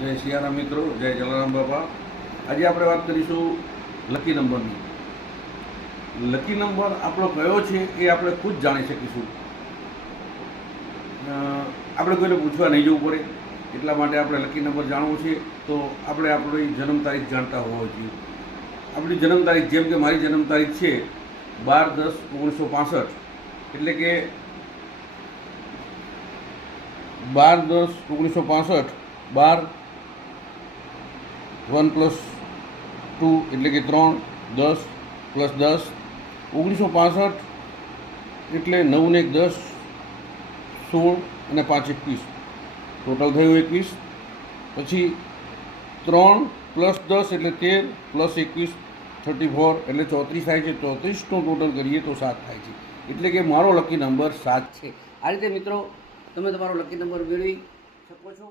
જય સિયારામ મિત્રો, જય જલારામ બાપા. આજે આપણે વાત કરીશું લકી નંબરની. લકી નંબર આપણો કયો છે એ આપણે ખુદ જાણી શકીશું. આપણે કોઈને પૂછવા નહીં જવું પડે. એટલા માટે આપણે લકી નંબર જાણવો છે તો આપણે આપણી જન્મ તારીખ જાણતા હોવા જોઈએ. આપણી જન્મ તારીખ, જેમ કે મારી જન્મ તારીખ છે 12/10/1965, એટલે કે 12/10/1965, 12 1 + 2 એટલે કે 3, 10 + 10, 1965 એટલે 9 ને 1 10, 16 અને 5 21, ટોટલ થયું 21. પછી 3 + 10 એટલે 13 + 21 34 એટલે 34 થાય છે. 34નું ટોટલ કરીએ તો 7 થાય છે. એટલે કે મારો લકી નંબર 7 છે. આ રીતે મિત્રો તમે તમારો લકી નંબર મેળવી શકો છો.